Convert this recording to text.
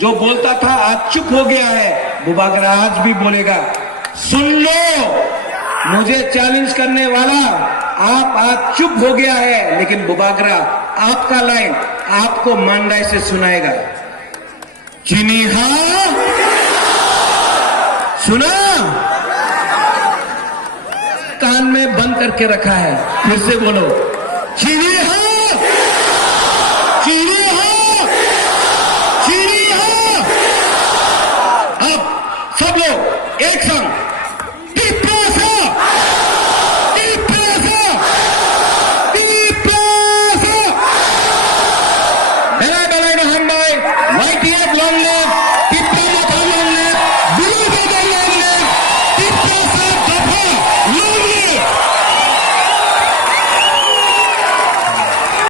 जो बोलता था आज चुप हो गया है, बुबागरा आज भी बोलेगा। सुन लो, मुझे चैलेंज करने वाला आप आज चुप हो गया है, लेकिन बुबागरा आपका लाइन आपको मंडाई से सुनाएगा। चीनी हाँ सुना, कान में बंद करके रखा है, फिर से बोलो चीनी हाँ, चीनी हाँ, चीनी हाँ। अब सब लोग एक संग YTF long